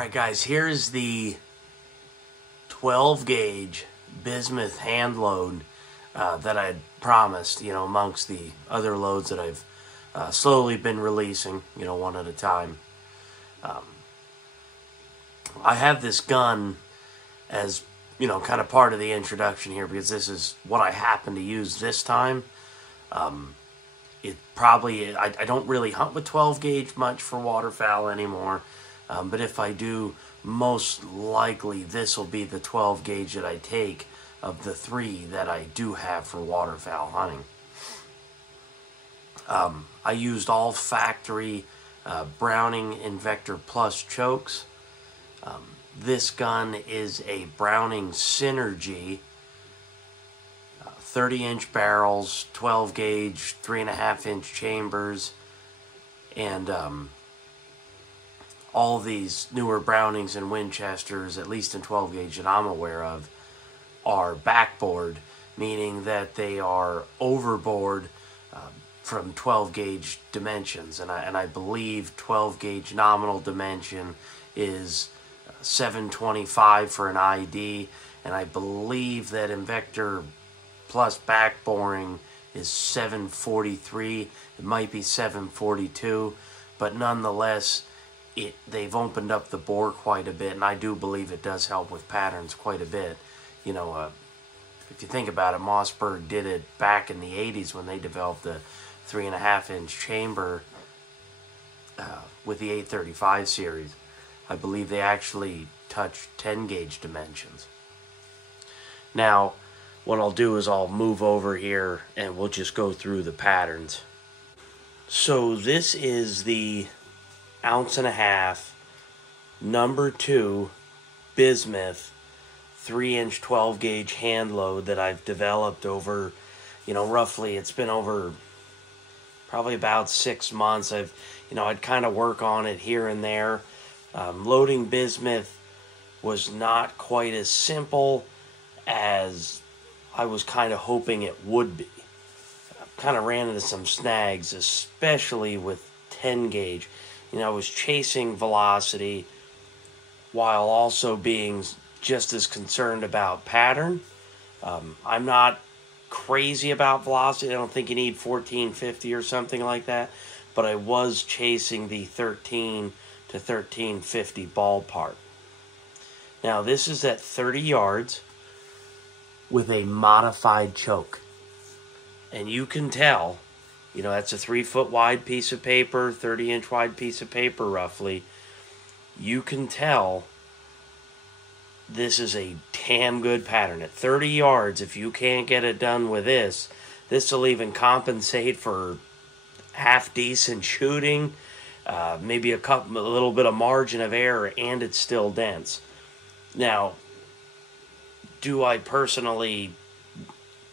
Alright guys, here's the 12 gauge bismuth hand load that I promised, amongst the other loads that I've slowly been releasing, one at a time. I have this gun as, kind of part of the introduction here because this is what I happen to use this time. I don't really hunt with 12 gauge much for waterfowl anymore. But if I do, most likely this will be the 12 gauge that I take of the three that I do have for waterfowl hunting. I used all factory Browning Invector Plus chokes. This gun is a Browning Synergy, 30-inch barrels, 12 gauge, 3.5-inch chambers, and all these newer Brownings and Winchesters, at least in 12 gauge that I'm aware of, are backboard, meaning that they are overboard from 12 gauge dimensions, and I believe 12 gauge nominal dimension is 725 for an ID, and I believe that Invector Plus backboring is 743. It might be 742, but nonetheless, they've opened up the bore quite a bit, and I do believe it does help with patterns quite a bit. If you think about it, Mossberg did it back in the 80s when they developed the 3.5-inch chamber with the 835 series. I believe they actually touched 10 gauge dimensions. Now, what I'll do is I'll move over here and we'll just go through the patterns. So this is the 1.5 ounce number 2 bismuth 3-inch 12 gauge hand load that I've developed over, roughly it's been over probably about 6 months. I'd kind of work on it here and there. Loading bismuth was not quite as simple as I was kind of hoping it would be. I kind of ran into some snags, especially with 10 gauge. I was chasing velocity while also being just as concerned about pattern. I'm not crazy about velocity. I don't think you need 1450 or something like that, but I was chasing the 13 to 1350 ballpark. Now this is at 30 yards with a modified choke, and you can tell, that's a 3-foot wide piece of paper, 30-inch wide piece of paper roughly. You can tell this is a damn good pattern. At 30 yards, if you can't get it done with this will even compensate for half-decent shooting, maybe a little bit of margin of error, and it's still dense. Now, do I personally...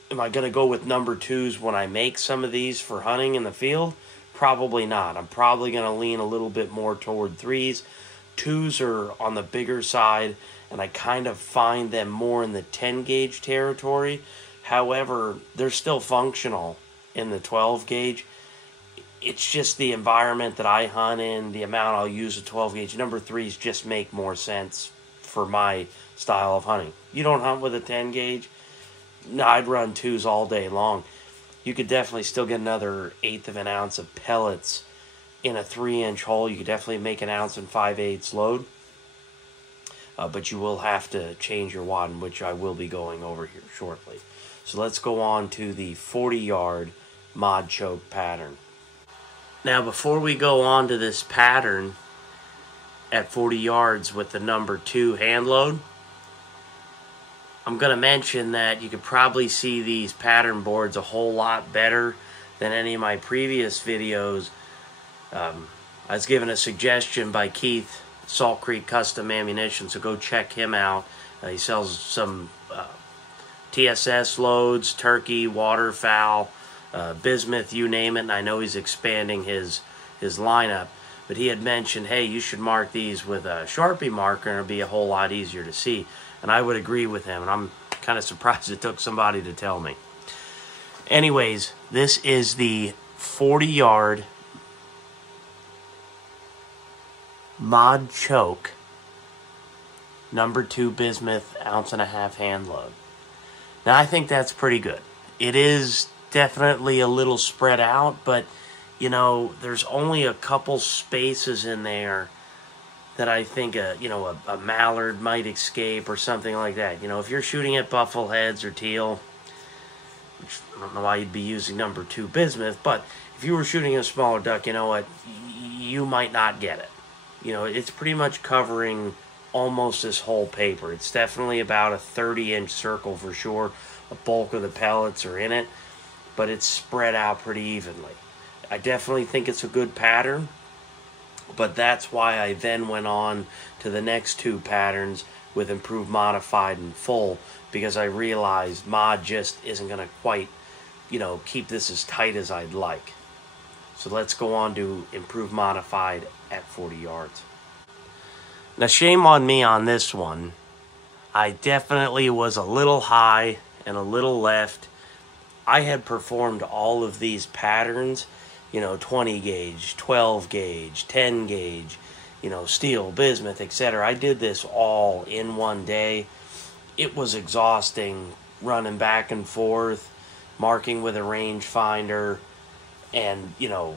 Am I going to go with number 2s when I make some of these for hunting in the field? Probably not. I'm probably going to lean a little bit more toward 3s. 2s are on the bigger side, and I kind of find them more in the 10 gauge territory. However, they're still functional in the 12 gauge. It's just the environment that I hunt in, the amount I'll use a 12 gauge. Number 3s just make more sense for my style of hunting. You don't hunt with a 10 gauge? No, I'd run 2s all day long. You could definitely still get another 1/8 of an ounce of pellets in a 3-inch hole. You could definitely make an 1 5/8 load. But you will have to change your wad, which I will be going over here shortly. So let's go on to the 40-yard mod choke pattern. Now before we go on to this pattern at 40 yards with the number 2 hand load, I'm going to mention that you could probably see these pattern boards a whole lot better than any of my previous videos. I was given a suggestion by Keith, Salt Creek Custom Ammunition, so go check him out. He sells some TSS loads, turkey, waterfowl, bismuth, you name it, and I know he's expanding his lineup. But he had mentioned, hey, you should mark these with a Sharpie marker and it'll be a whole lot easier to see. And I would agree with him, and I'm kind of surprised it took somebody to tell me. Anyways, this is the 40-yard mod choke number 2 bismuth, 1.5 ounce hand load. Now I think that's pretty good. It is definitely a little spread out, but you know, there's only a couple spaces in there that I think a mallard might escape or something like that. You know, if you're shooting at buffle heads or teal, which I don't know why you'd be using number 2 bismuth, but if you were shooting a smaller duck, you know what, you might not get it. You know, it's pretty much covering almost this whole paper. It's definitely about a 30-inch circle for sure. A bulk of the pellets are in it, but it's spread out pretty evenly. I definitely think it's a good pattern, but that's why I then went on to the next 2 patterns with improved, modified, and full, because I realized mod just isn't going to quite, you know, keep this as tight as I'd like. So let's go on to improved, modified at 40 yards. Now, shame on me on this one. I definitely was a little high and a little left. I had performed all of these patterns, you know, 20 gauge, 12 gauge, 10 gauge, you know, steel, bismuth, etc. I did this all in one day. It was exhausting running back and forth, marking with a rangefinder, and, you know,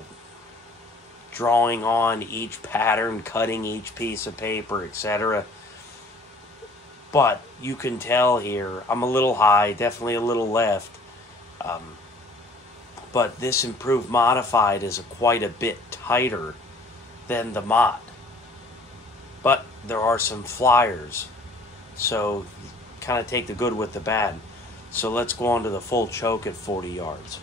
drawing on each pattern, cutting each piece of paper, etc. But you can tell here, I'm a little high, definitely a little left. But this improved modified is quite a bit tighter than the mod. But there are some flyers, so kind of take the good with the bad. So let's go on to the full choke at 40 yards.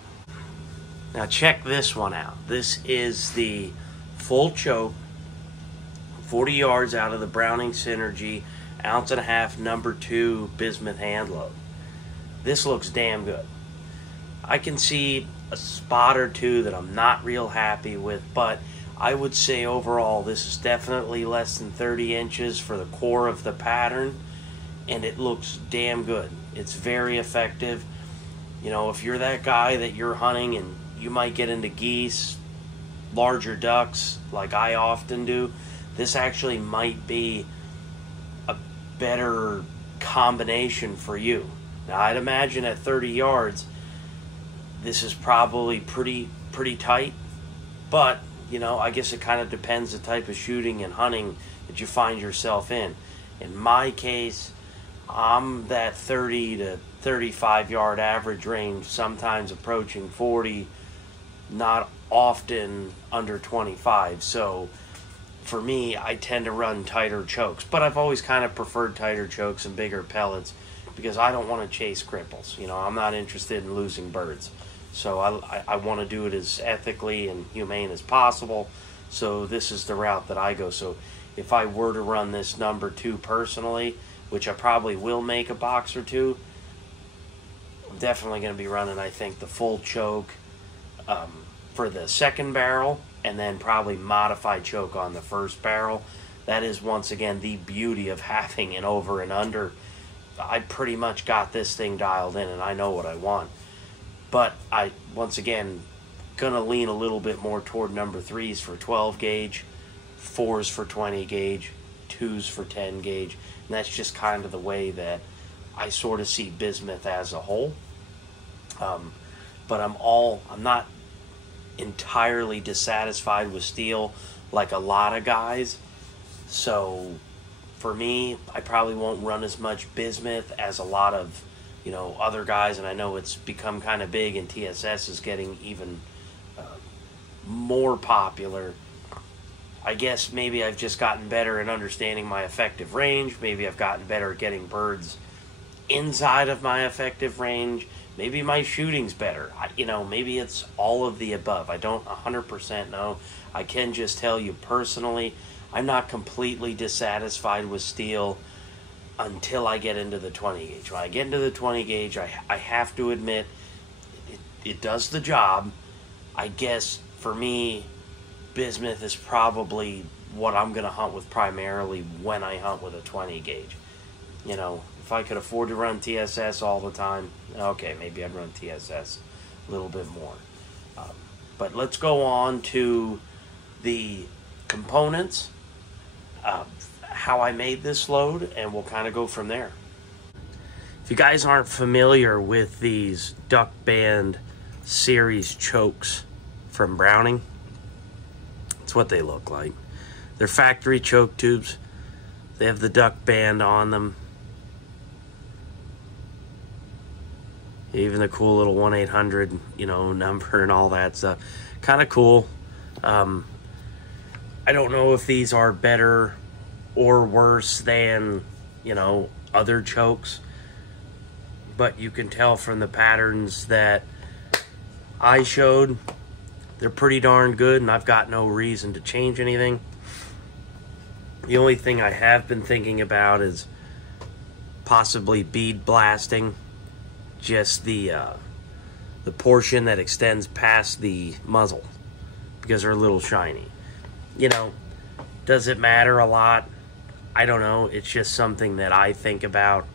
Now check this one out. This is the full choke, 40 yards out of the Browning Synergy, 1.5 ounce number 2 bismuth hand load. This looks damn good. I can see a spot or two that I'm not real happy with, but I would say overall this is definitely less than 30 inches for the core of the pattern, and it looks damn good. It's very effective. You know, if you're that guy that you're hunting and you might get into geese, larger ducks, like I often do, this actually might be a better combination for you. Now, I'd imagine at 30 yards, this is probably pretty tight, but, you know, I guess it kind of depends the type of shooting and hunting that you find yourself in. In my case, I'm that 30 to 35 yard average range, sometimes approaching 40, not often under 25. So for me, I tend to run tighter chokes, but I've always kind of preferred tighter chokes and bigger pellets because I don't want to chase cripples. You know, I'm not interested in losing birds. So I want to do it as ethically and humane as possible. So this is the route that I go. So if I were to run this number 2 personally, which I probably will make a box or two, I'm definitely going to be running, I think, the full choke for the second barrel, and then probably modified choke on the first barrel. That is, once again, the beauty of having an over and under. I pretty much got this thing dialed in, and I know what I want. But I, once again, gonna lean a little bit more toward number 3s for 12 gauge, 4s for 20 gauge, 2s for 10 gauge. And that's just kind of the way that I sort of see bismuth as a whole. But I'm not entirely dissatisfied with steel like a lot of guys. So for me, I probably won't run as much bismuth as a lot of, you know, other guys, and I know it's become kind of big, and TSS is getting even more popular. I guess maybe I've just gotten better at understanding my effective range. Maybe I've gotten better at getting birds inside of my effective range. Maybe my shooting's better. You know, maybe it's all of the above. I don't 100% know. I can just tell you personally, I'm not completely dissatisfied with steel until I get into the 20 gauge. When I get into the 20 gauge, I have to admit it does the job. I guess for me, bismuth is probably what I'm going to hunt with primarily when I hunt with a 20 gauge. You know, if I could afford to run TSS all the time, okay, maybe I'd run TSS a little bit more. But let's go on to the components. how I made this load, and we'll kind of go from there. If you guys aren't familiar with these duck band series chokes from Browning, it's what they look like. They're factory choke tubes. They have the duck band on them. Even the cool little 1-800, number and all that stuff. Kind of cool. I don't know if these are better or worse than, other chokes. But you can tell from the patterns that I showed, they're pretty darn good, and I've got no reason to change anything. The only thing I have been thinking about is possibly bead blasting just the portion that extends past the muzzle, because they're a little shiny. Does it matter a lot? I don't know. It's just something that I think about,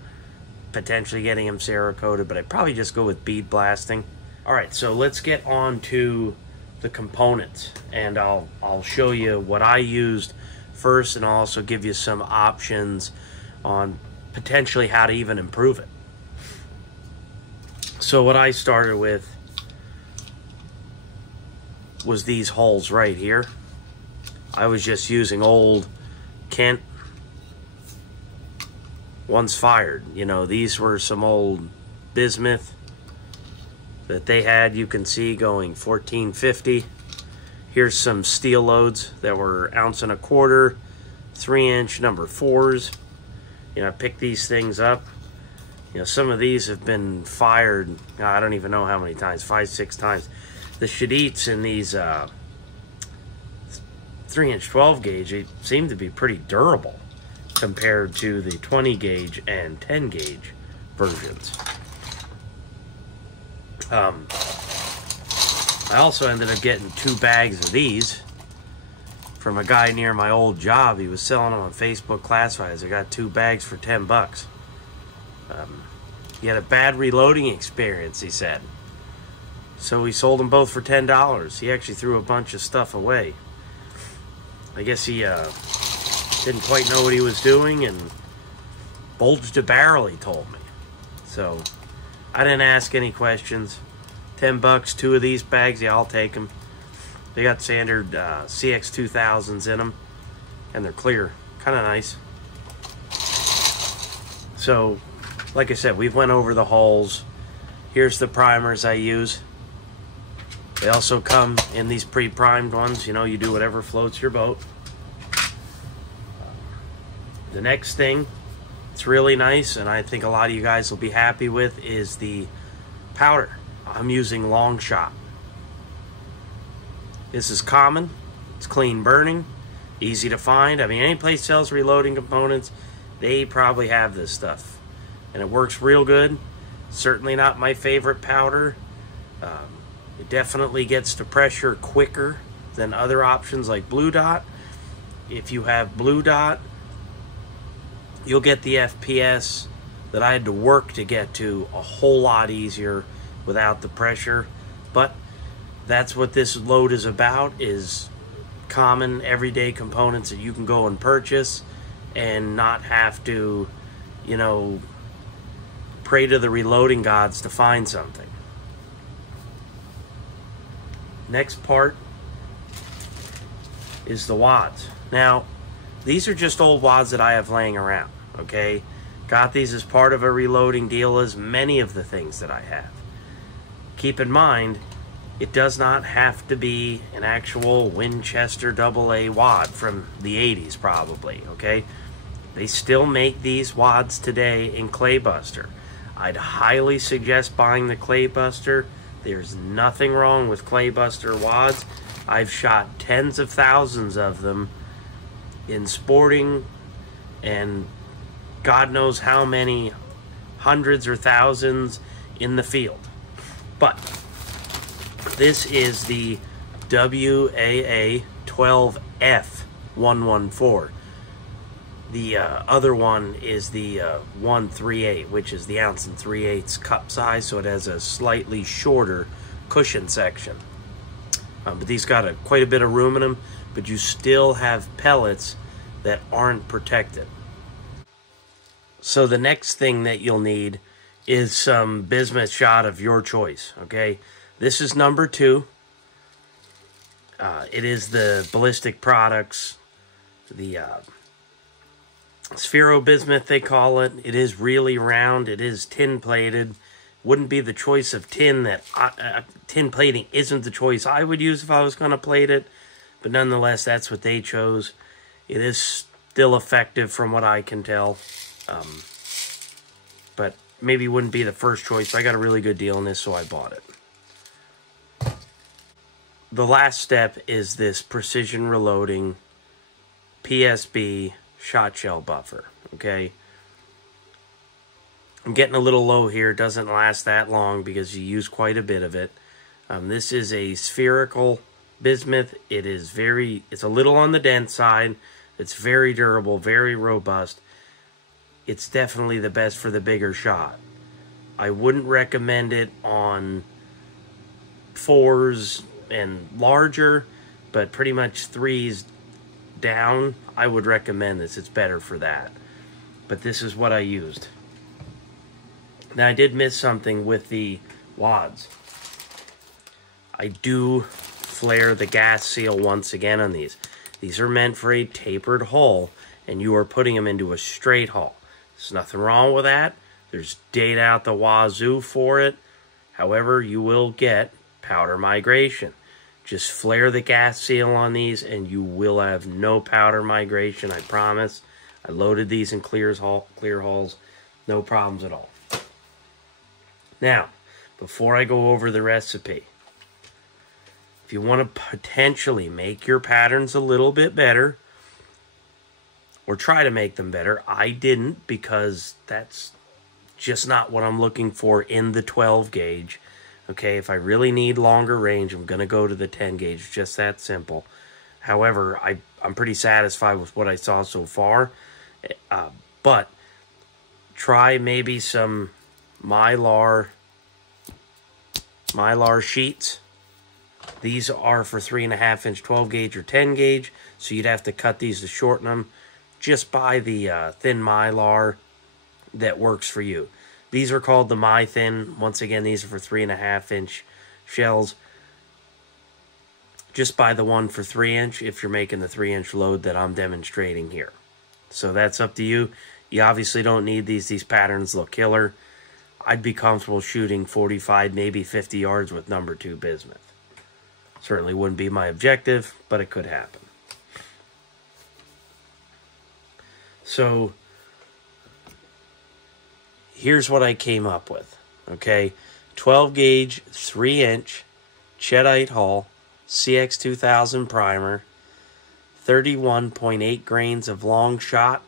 potentially getting them Cerakoted, but I'd probably just go with bead blasting. All right, so let's get on to the components, and I'll show you what I used first, and I'll also give you some options on potentially how to even improve it. So what I started with was these holes right here. I was just using old Kent once fired. These were some old Bismuth that they had. You can see going 1450. Here's some steel loads that were 1 1/4 ounce, 3-inch number 4s. I picked these things up. Some of these have been fired, I don't even know how many times, 5, 6 times. The Shadits in these 3-inch 12 gauge, they seem to be pretty durable compared to the 20 gauge and 10 gauge versions. I also ended up getting 2 bags of these from a guy near my old job. He was selling them on Facebook Classifieds. I got 2 bags for 10 bucks. He had a bad reloading experience, he said. So he sold them both for $10. He actually threw a bunch of stuff away. I guess he didn't quite know what he was doing and bulged a barrel, he told me. So I didn't ask any questions. 10 bucks, 2 of these bags, yeah, I'll take them. They got standard CX2000s in them, and they're clear. Kind of nice. So, like I said, we've went over the holes. Here's the primers I use. They also come in these pre-primed ones. You do whatever floats your boat. The next thing, it's really nice, and I think a lot of you guys will be happy with, is the powder. I'm using LongShot. This is common. It's clean burning, easy to find. I mean, any place sells reloading components, they probably have this stuff. And it works real good. Certainly not my favorite powder. It definitely gets to pressure quicker than other options like Blue Dot. If you have Blue Dot, you'll get the FPS that I had to work to get to a whole lot easier without the pressure. But that's what this load is about, is common everyday components that you can go and purchase and not have to, pray to the reloading gods to find something. Next part is the wads. Now, these are just old wads that I have laying around, okay? Got these as part of a reloading deal, as many of the things that I have. Keep in mind, it does not have to be an actual Winchester AA wad from the 80s probably, okay? They still make these wads today in Claybuster. I'd highly suggest buying the Claybuster. There's nothing wrong with Claybuster wads. I've shot tens of thousands of them in sporting, and God knows how many hundreds or thousands in the field. But this is the WAA 12F 114. The other one is the 138, which is the 1 3/8 ounce cup size, so it has a slightly shorter cushion section. But these got quite a bit of room in them, but you still have pellets that aren't protected. So the next thing that you'll need is some bismuth shot of your choice, okay? This is number 2. It is the Ballistic Products, the Sphero Bismuth, they call it. It is really round. It is tin plated. Wouldn't be the choice of tin that tin plating isn't the choice I would use if I was going to plate it, but nonetheless, that's what they chose. It is still effective from what I can tell, but maybe wouldn't be the first choice. I got a really good deal on this, so I bought it. The last step is this precision reloading PSB shot shell buffer, okay? I'm getting a little low here. It doesn't last that long because you use quite a bit of it. This is a spherical bismuth. It's a little on the dense side. It's very durable, very robust. It's definitely the best for the bigger shot. I wouldn't recommend it on 4s and larger, but pretty much 3s down, I would recommend this. It's better for that. But this is what I used. Now, I did miss something with the wads. I do flare the gas seal once again on these. These are meant for a tapered hull, and you are putting them into a straight hull. There's nothing wrong with that. There's data out the wazoo for it. However, you will get powder migration. Just flare the gas seal on these, and you will have no powder migration, I promise. I loaded these in clear hulls. No problems at all. Now, before I go over the recipe, if you want to potentially make your patterns a little bit better, or try to make them better, I didn't, because that's just not what I'm looking for in the 12 gauge. Okay, if I really need longer range, I'm going to go to the 10 gauge. Just that simple. However, I'm pretty satisfied with what I saw so far. But try maybe some Mylar sheets. These are for 3.5 inch 12 gauge or 10 gauge. So you'd have to cut these to shorten them. Just buy the thin Mylar that works for you. These are called the MyThin. Once again, these are for 3.5 inch shells. Just buy the one for 3 inch if you're making the 3 inch load that I'm demonstrating here. So that's up to you. You obviously don't need these. These patterns look killer. I'd be comfortable shooting 45, maybe 50 yards with number 2 bismuth. Certainly wouldn't be my objective, but it could happen. So here's what I came up with, okay? 12 gauge, 3 inch, Cheddite hull, CX2000 primer, 31.8 grains of LongShot,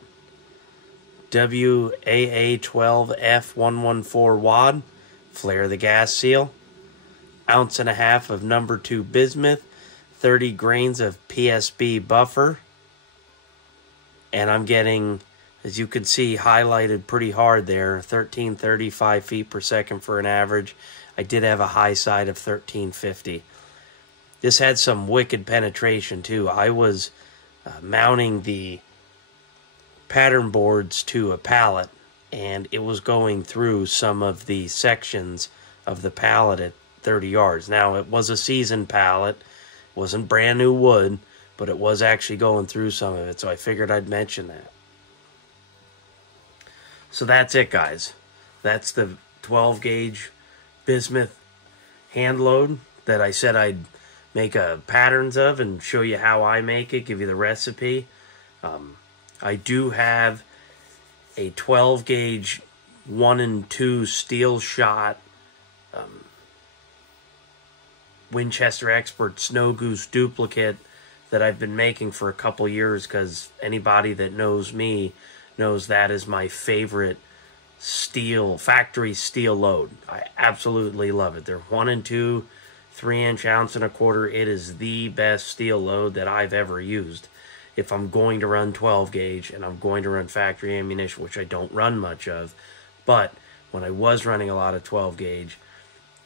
WAA12F114 wad, flare the gas seal, 1.5 ounces of number 2 bismuth, 30 grains of PSB buffer, and I'm getting, as you can see, highlighted pretty hard there, 1335 feet per second for an average. I did have a high side of 1350. This had some wicked penetration too. I was mounting the pattern boards to a pallet, and it was going through some of the sections of the pallet at 30 yards. Now, it was a seasoned pallet. It wasn't brand new wood, but it was actually going through some of it, so I figured I'd mention that. So that's it, guys. That's the 12 gauge bismuth hand load that I said I'd make patterns of and show you how I make it, give you the recipe. I do have a 12 gauge 1 and 2 steel shot Winchester Expert Snow Goose duplicate that I've been making for a couple years, because anybody that knows me knows that is my favorite steel, factory steel load. I absolutely love it. They're 1 and 2, 3 inch, 1.25 ounces. It is the best steel load that I've ever used. If I'm going to run 12 gauge and I'm going to run factory ammunition, which I don't run much of, but when I was running a lot of 12 gauge,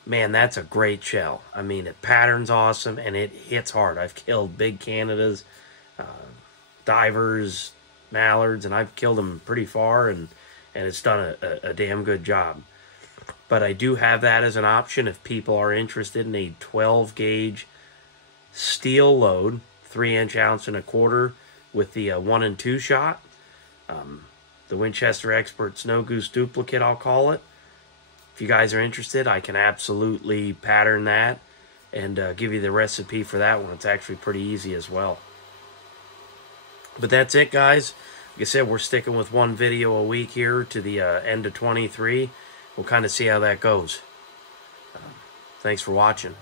man, that's a great shell. I mean, it patterns awesome and it hits hard. I've killed big Canadas, divers, mallards, and I've killed them pretty far, and it's done a damn good job. But I do have that as an option if people are interested in a 12 gauge steel load, 3-inch 1.25 ounce with the 1 and 2 shot. The Winchester Expert Snow Goose duplicate, I'll call it. If you guys are interested, I can absolutely pattern that and give you the recipe for that one. It's actually pretty easy as well. But that's it, guys. Like I said, we're sticking with one video a week here to the end of 23. We'll kind of see how that goes. Thanks for watching.